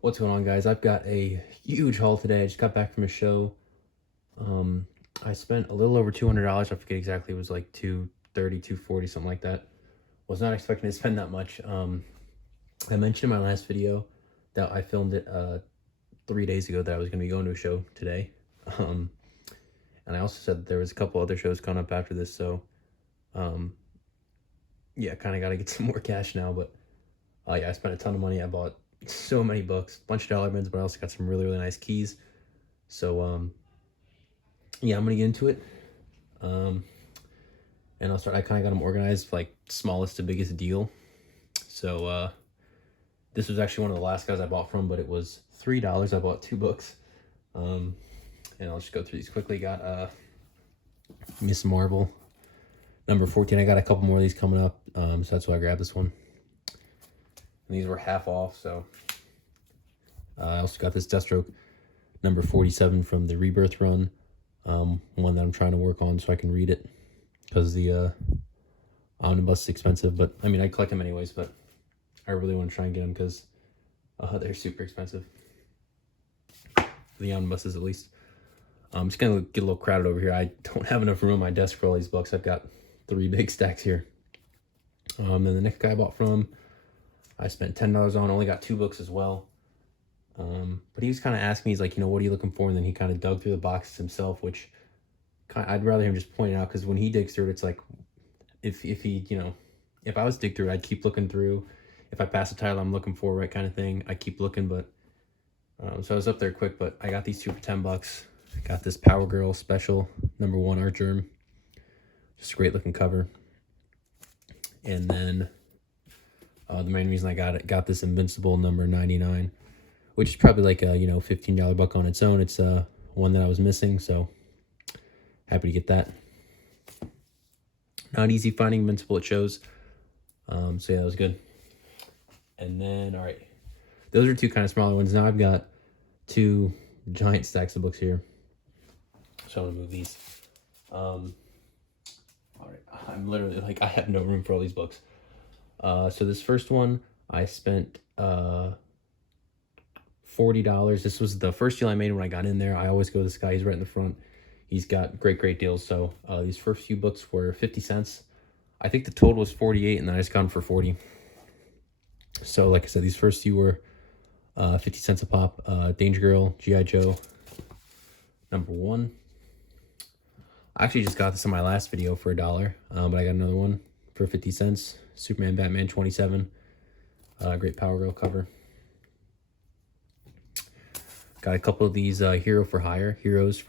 What's going on, guys? I've got a huge haul today. I just got back from a show. I spent a little over $200. I forget exactly. It was like 230, 240, something like that. Was not expecting to spend that much. I mentioned in my last video that I filmed it 3 days ago that I was going to be going to a show today. Um, and I also said that there was a couple other shows coming up after this. So, um, yeah, kind of got to get some more cash now. But yeah, I spent a ton of money. I bought so many books, bunch of dollar bins, but I also got some really, really nice keys. So, yeah, I'm gonna get into it. Um, and I'll start. I kind of got them organized like smallest to biggest deal. So this was actually one of the last guys I bought from, but it was $3. I bought 2 books. And I'll just go through these quickly. Got Miss Marvel number 14. I got a couple more of these coming up, so that's why I grabbed this one. And these were half off. So I also got this Deathstroke number 47 from the Rebirth run. One that I'm trying to work on so I can read it, because the omnibus is expensive. But I mean, I collect them anyways, but I really want to try and get them because they're super expensive. The omnibuses, at least. I'm just gonna get a little crowded over here. I don't have enough room on my desk for all these books. I've got 3 big stacks here. Then the next guy I bought from, I spent $10 on. Only got 2 books as well. But he was kind of asking me, he's like, what are you looking for? And then he kind of dug through the boxes himself, which I'd rather him just point it out, because when he digs through it, it's like, if he, if I was to dig through it, I'd keep looking through. If I pass a title I'm looking for, right kind of thing, I keep looking. But so I was up there quick, but I got these 2 for $10. I got this Power Girl Special number 1 art germ, just a great looking cover. And then the main reason I got this Invincible number 99, which is probably like a $15 book on its own. It's one that I was missing, so happy to get that. Not easy finding Invincible, it shows. So yeah, that was good. And then, all right, those are 2 kind of smaller ones. Now I've got 2 giant stacks of books here, so I'm gonna move these. All right, I'm literally like, I have no room for all these books. So this first one I spent $40. This was the first deal I made when I got in there. I always go to this guy. He's right in the front. He's got great deals. So these first few books were 50 cents. I think the total was 48, and then I just got them for 40. So like I said, these first few were 50 cents a pop. Danger Girl, G.I. Joe, number 1. I actually just got this in my last video for $1, but I got another one for 50 cents. Superman, Batman 27. Great Power Girl cover. Got a couple of these Heroes for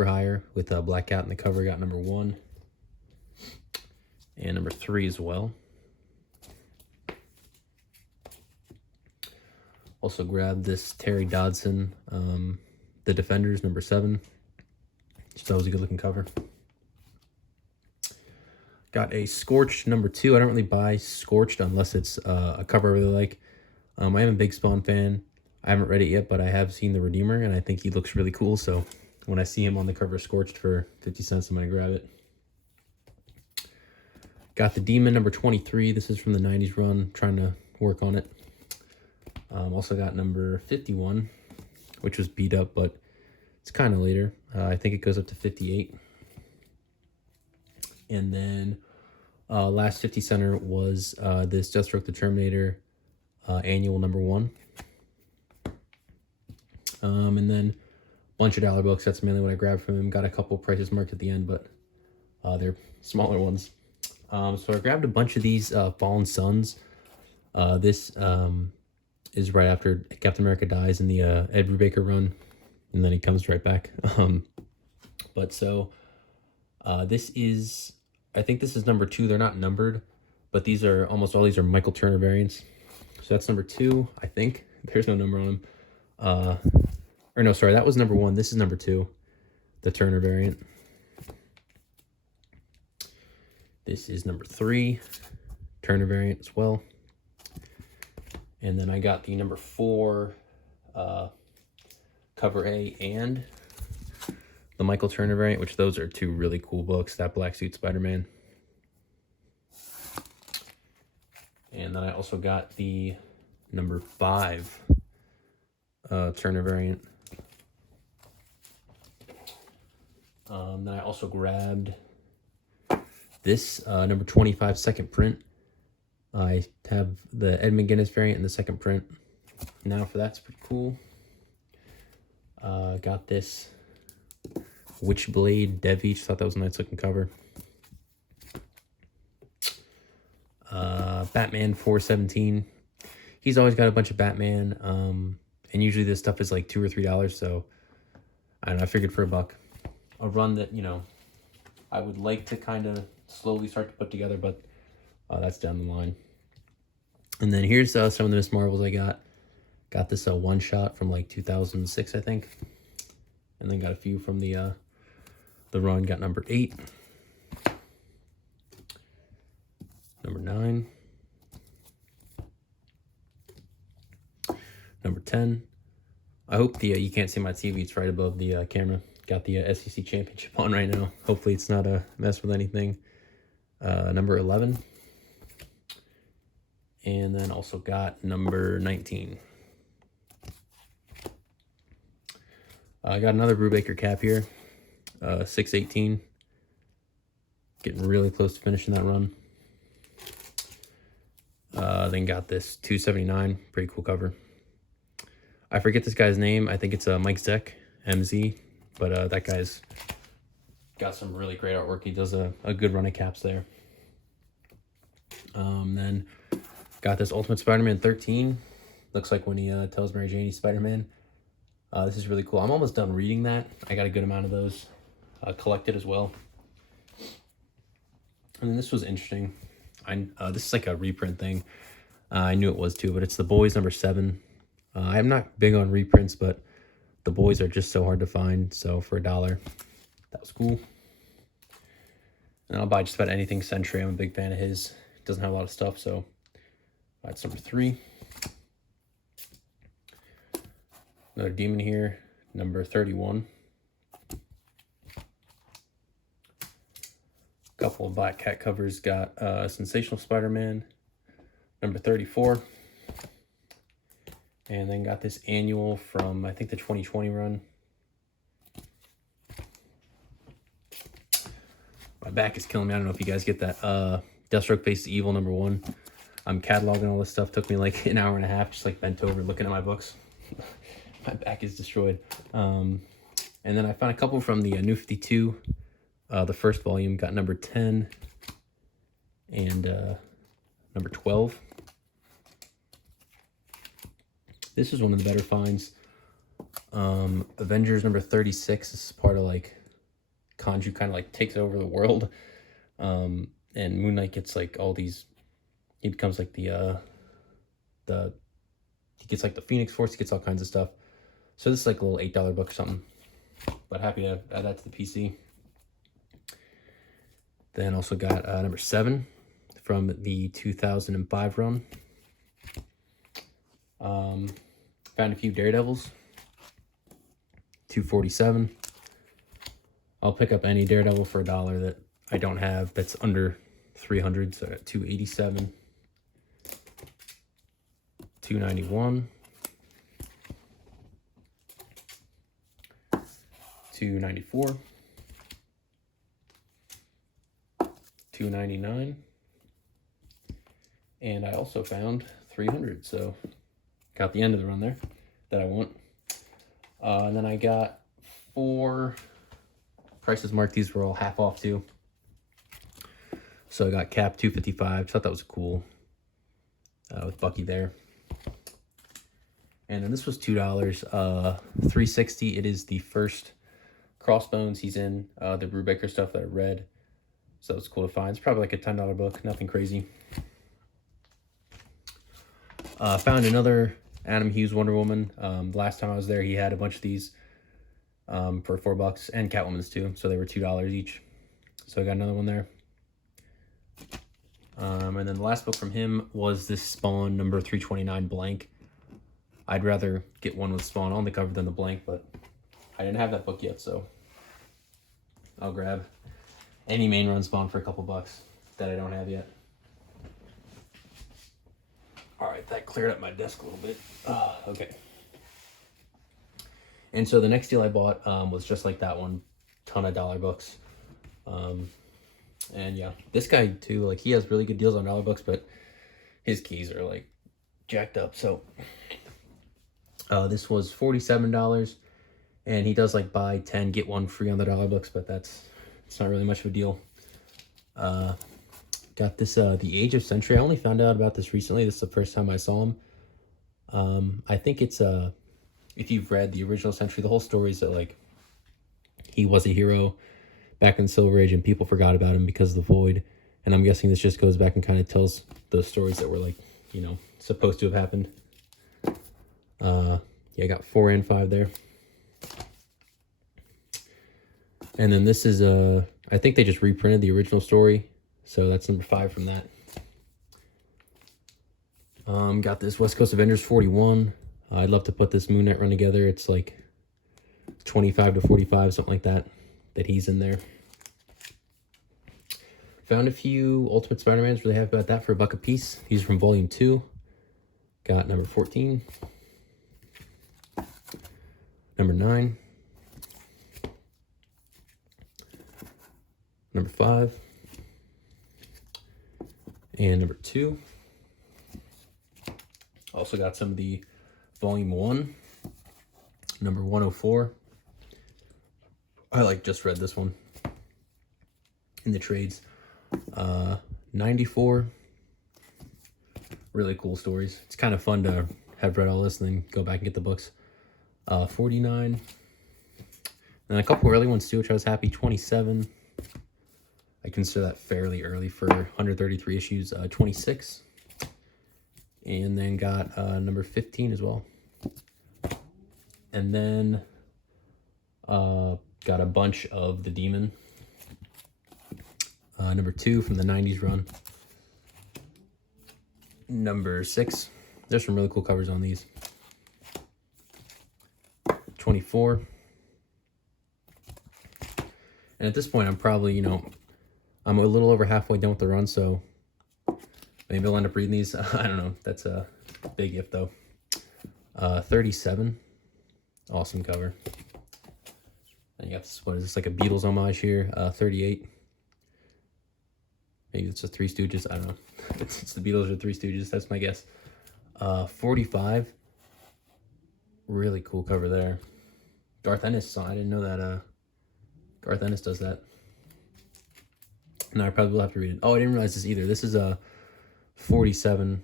Hire with Black Cat in the cover. Got number 1 and number 3 as well. Also grabbed this Terry Dodson, The Defenders, number 7. Just thought it was a good looking cover. Got a Scorched number 2. I don't really buy Scorched unless it's a cover I really like. I am a big Spawn fan. I haven't read it yet, but I have seen the Redeemer, and I think he looks really cool. So when I see him on the cover Scorched for 50 cents, I'm going to grab it. Got the Demon number 23. This is from the 90s run. Trying to work on it. Also got number 51, which was beat up, but it's kind of later. I think it goes up to 58. And then last 50 center was this Deathstroke the Terminator annual number 1. And then a bunch of dollar books. That's mainly what I grabbed from him. Got a couple prices marked at the end, but they're smaller ones. So I grabbed a bunch of these Fallen Sons. This is right after Captain America dies in the Ed Brubaker run, and then he comes right back. But so this is, I think this is number 2. They're not numbered, but these are, almost all these are Michael Turner variants. So that's number 2, I think. There's no number on them. Or no, sorry, that was number 1. This is number 2, the Turner variant. This is number 3, Turner variant as well. And then I got the number 4 cover A and the Michael Turner variant, which those are 2 really cool books. That Black Suit Spider-Man. And then I also got the number 5 Turner variant. Then I also grabbed this number 25 second print. I have the Ed McGuinness variant in the second print. Now for that's pretty cool. Got this Witchblade Dev Each. Thought that was a nice looking cover. Batman 417. He's always got a bunch of Batman. And usually this stuff is like $2 or $3. So I don't know, I figured for $1. A run that, you know, I would like to kind of slowly start to put together, but that's down the line. And then here's some of the Miss Marvels I got. Got this one shot from like 2006, I think. And then got a few from the run. Got number 8. Number 9. Number 10. I hope you can't see my TV. It's right above the camera. Got the SEC championship on right now. Hopefully it's not a mess with anything. Number 11. And then also got number 19. I got another Brubaker cap here. 618. Getting really close to finishing that run. Then got this 279. Pretty cool cover. I forget this guy's name. I think it's Mike Zeck, MZ. But that guy's got some really great artwork. He does a good run of caps there. Then got this Ultimate Spider-Man 13. Looks like when he tells Mary Jane he's Spider-Man. This is really cool. I'm almost done reading that. I got a good amount of those collected as well. And then this was interesting. This is like a reprint thing. I knew it was too, but it's The Boys number 7. I'm not big on reprints, but The Boys are just so hard to find. So for $1, that was cool. And I'll buy just about anything Century. I'm a big fan of his. Doesn't have a lot of stuff, so that's number 3. Another Demon here, number 31. Couple of Black Cat covers. Got Sensational Spider-Man, number 34. And then got this annual from, I think, the 2020 run. My back is killing me. I don't know if you guys get that. Deathstroke Faces Evil, number 1. I'm cataloging all this stuff. Took me like an hour and a half, just like bent over looking at my books. My back is destroyed. And then I found a couple from the New 52. The first volume. Got number 10 and number 12. This is one of the better finds. Avengers number 36. This is part of like Kanju kind of like takes over the world. And Moon Knight gets like all these, he becomes like he gets like the Phoenix Force, he gets all kinds of stuff. So this is like a little $8 book or something. But happy to add that to the PC. Then also got number 7 from the 2005 run. Found a few Daredevils. 247. I'll pick up any Daredevil for $1 that I don't have that's under 300. So I got 287. 291. 294. 299. And I also found 300. So got the end of the run there that I want. And then I got 4 prices marked. These were all half off too. So I got Cap 255. Thought that was cool. With Bucky there. And then this was $2. 360. It is the first Crossbones. He's in the Brubaker stuff that I read. So it's cool to find. It's probably like a $10 book. Nothing crazy. Found another Adam Hughes Wonder Woman. Last time I was there, he had a bunch of these for $4, and Catwoman's too. So they were $2 each. So I got another one there. And then the last book from him was this Spawn number 329 blank. I'd rather get one with Spawn on the cover than the blank, but I didn't have that book yet, so I'll grab any main run Spawn for a couple bucks that I don't have yet. All right, that cleared up my desk a little bit. Okay. And so the next deal I bought was just like that one, ton of dollar books. And yeah, this guy too, like he has really good deals on dollar books, but his keys are like jacked up. So this was $47, and he does like buy 10 get one free on the dollar books, but it's not really much of a deal. Got this The Age of Century. I only found out about this recently. This is the first time I saw him. I think it's if you've read the original Century, the whole story is that like he was a hero back in the Silver Age and people forgot about him because of the Void. And I'm guessing this just goes back and kind of tells those stories that were like, you know, supposed to have happened. Yeah, I got 4 and 5 there. And then this is I think they just reprinted the original story, so that's number 5 from that. Got this West Coast Avengers 41. I'd love to put this Moon Knight run together. It's like 25 to 45, something like that he's in there. Found a few Ultimate Spider-Mans. Really happy about that for $1 a piece. These are from Volume 2. Got number 14. Number 9. Number 5. And number 2. Also got some of the Volume 1. Number 104. I like just read this one in the trades. 94. Really cool stories. It's kind of fun to have read all this and then go back and get the books. 49. And a couple early ones too, which I was happy. 27. I consider that fairly early for 133 issues. 26. And then got number 15 as well. And then got a bunch of The Demon. Number 2 from the 90s run. Number 6. There's some really cool covers on these. 24. And at this point, I'm probably, you know, I'm a little over halfway done with the run, so maybe I'll end up reading these. I don't know. That's a big if, though. 37. Awesome cover. And you got this, what is this, like a Beatles homage here? 38. Maybe it's the Three Stooges. I don't know. It's the Beatles or Three Stooges. That's my guess. 45. Really cool cover there. Garth Ennis. I didn't know that Garth Ennis does that. No, I probably will have to read it. Oh, I didn't realize this either. This is a 47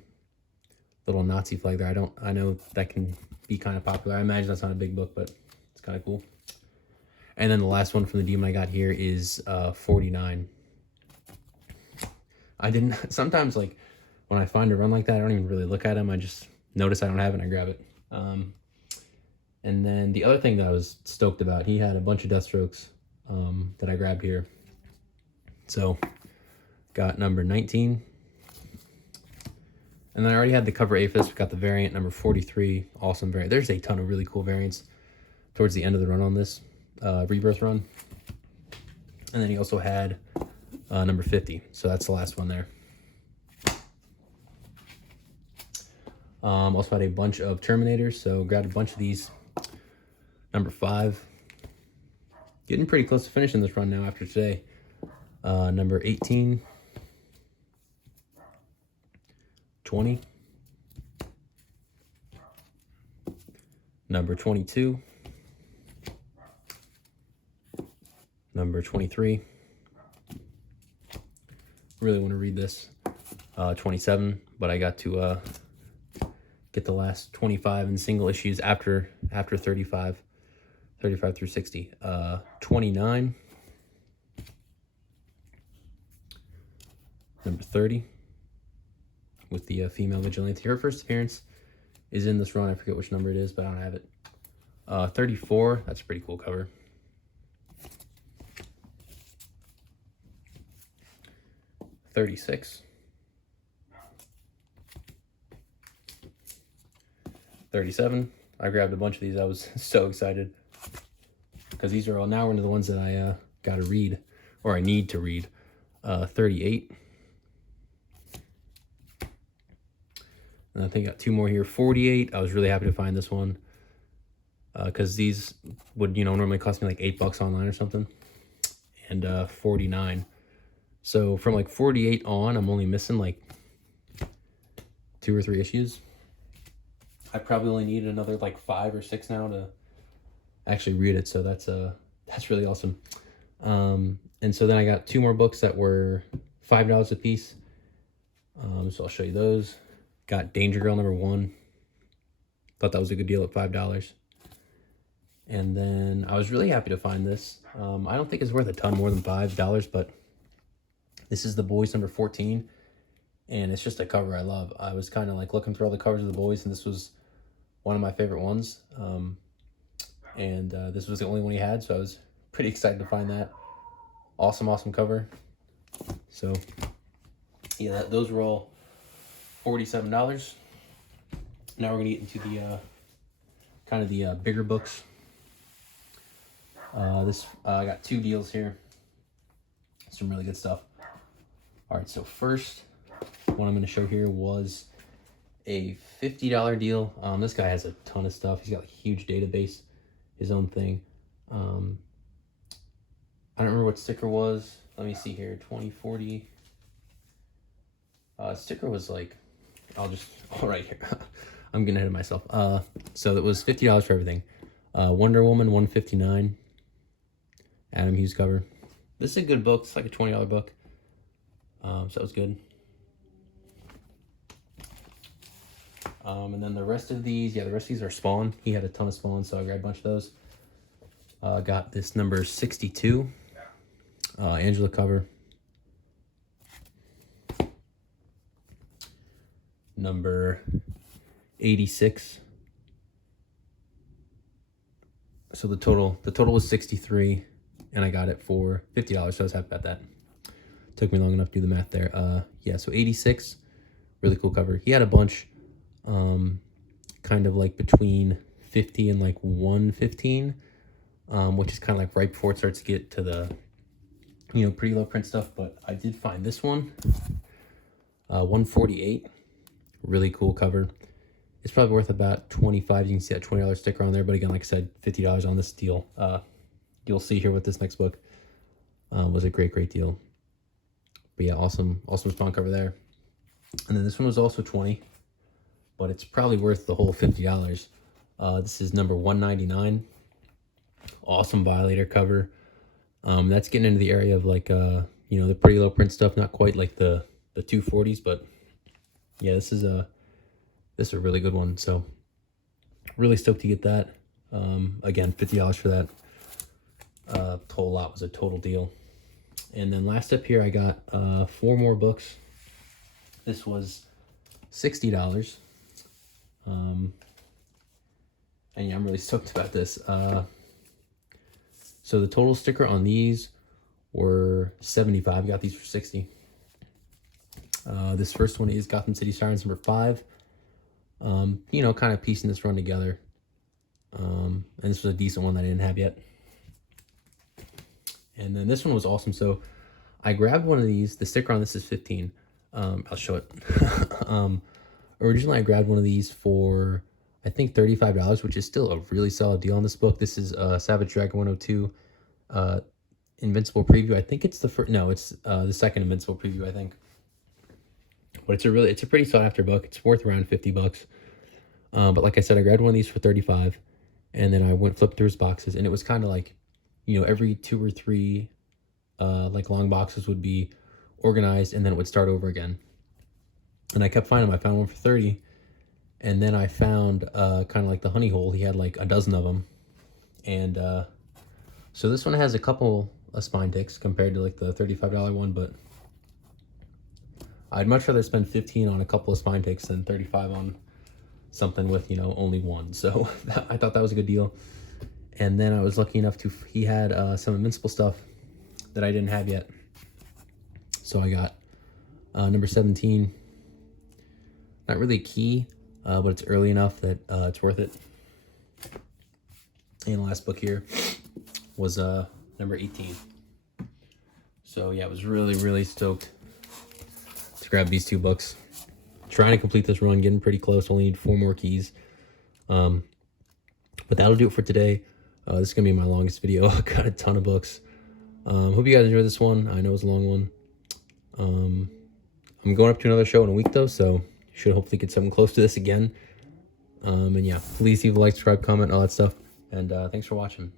little Nazi flag there. I know that can be kind of popular. I imagine that's not a big book, but it's kind of cool. And then the last one from the Demon I got here is 49. I didn't, sometimes like when I find a run like that, I don't even really look at them. I just notice I don't have it and I grab it. And then the other thing that I was stoked about, he had a bunch of Deathstrokes that I grabbed here. So got number 19. And then I already had the cover A for this. We got the variant number 43. Awesome variant. There's a ton of really cool variants towards the end of the run on this Rebirth run. And then he also had number 50. So that's the last one there. Also had a bunch of Terminators. So grabbed a bunch of these. Number 5. Getting pretty close to finishing this run now after today. Number 18. 20. Number 22. Number 23. Really want to read this. 27, but I got to get the last 25 in single issues after 35 through 60. 29. Number 30. With the female vigilante. Her first appearance is in this run. I forget which number it is, but I don't have it. 34. That's a pretty cool cover. 36. 37. I grabbed a bunch of these. I was so excited because these are all now into the ones that I got to read, or I need to read. 38. And I think I got 2 more here. 48. I was really happy to find this one. because these would, normally cost me like $8 online or something, and 49. So from like 48 on, I'm only missing like 2 or 3 issues. I probably only need another like 5 or 6 now to actually read it. So that's really awesome. And so then I got 2 more books that were $5 a piece. So I'll show you those. Got Danger Girl #1. Thought that was a good deal at $5. And then I was really happy to find this. I don't think it's worth a ton more than $5, but this is The Boys #14. And it's just a cover I love. I was kind of like looking through all the covers of The Boys, and this was one of my favorite ones. And this was the only one he had, so I was pretty excited to find that. Awesome cover. So yeah, those were all $47. Now we're gonna get into the kind of the bigger books. I got 2 deals here. Some really good stuff. All right, so first one I'm going to show here was a $50 deal. This guy has a ton of stuff. He's got like a huge database, his own thing. I don't remember what sticker was. Let me see here. 2040. Sticker was like, all right here. I'm getting ahead of myself. So it was $50 for everything. Wonder Woman 159. Adam Hughes cover. This is a good book. It's like a $20 book. So that was good. And then the rest of these are Spawn. He had a ton of Spawn, so I grabbed a bunch of those. Got this number 62. Angela cover. Number 86. So the total was 63, and I got it for $50, so I was happy about that. Took me long enough to do the math there. Yeah, so 86, really cool cover. He had a bunch, kind of like between 50 and like 115, which is kind of like right before it starts to get to the, pretty low print stuff. But I did find this one, 148, really cool cover. It's probably worth about $25. You can see that $20 sticker on there. But again, like I said, $50 on this deal. You'll see here with this next book. Was a great deal. But yeah, awesome Spawn cover there. And then this one was also 20, but it's probably worth the whole $50. This is number 199. Awesome Violator cover. That's getting into the area of like the pretty low print stuff. Not quite like the 240s, but yeah, this is a really good one. So really stoked to get that. Again, $50 for that. Whole lot was a total deal. And then last up here, I got 4 more books. This was $60. And yeah, I'm really stoked about this. So the total sticker on these were 75. Got these for 60. This first one is Gotham City Sirens #5. Kind of piecing this run together. And this was a decent one that I didn't have yet. And then this one was awesome. So I grabbed one of these. The sticker on this is 15. I'll show it. Originally, I grabbed one of these for, I think, $35, which is still a really solid deal on this book. This is Savage Dragon 102 Invincible preview. I think it's the first. No, it's the second Invincible preview, I think. But it's a pretty sought after book. It's worth around $50. But like I said, I grabbed one of these for $35, and then I flipped through his boxes, and it was kind of like, every 2 or 3 like long boxes would be organized, and then it would start over again. And I kept finding them. I found one for 30, and then I found kind of like the honey hole. He had like a dozen of them, and so this one has a couple of spine ticks compared to like the $35 one, but I'd much rather spend 15 on a couple of spine ticks than 35 on something with only one. So I thought that was a good deal. And then I was lucky enough he had some Invincible stuff that I didn't have yet. So I got number 17. Not really key, but it's early enough that it's worth it. And the last book here was number 18. So yeah, I was really stoked to grab these 2 books. Trying to complete this run, getting pretty close. Only need 4 more keys. But that'll do it for today. This is going to be my longest video. I got a ton of books. Hope you guys enjoyed this one. I know it's a long one. I'm going up to another show in a week, though, so should hopefully get something close to this again. And yeah, please leave a like, subscribe, comment, all that stuff. And thanks for watching.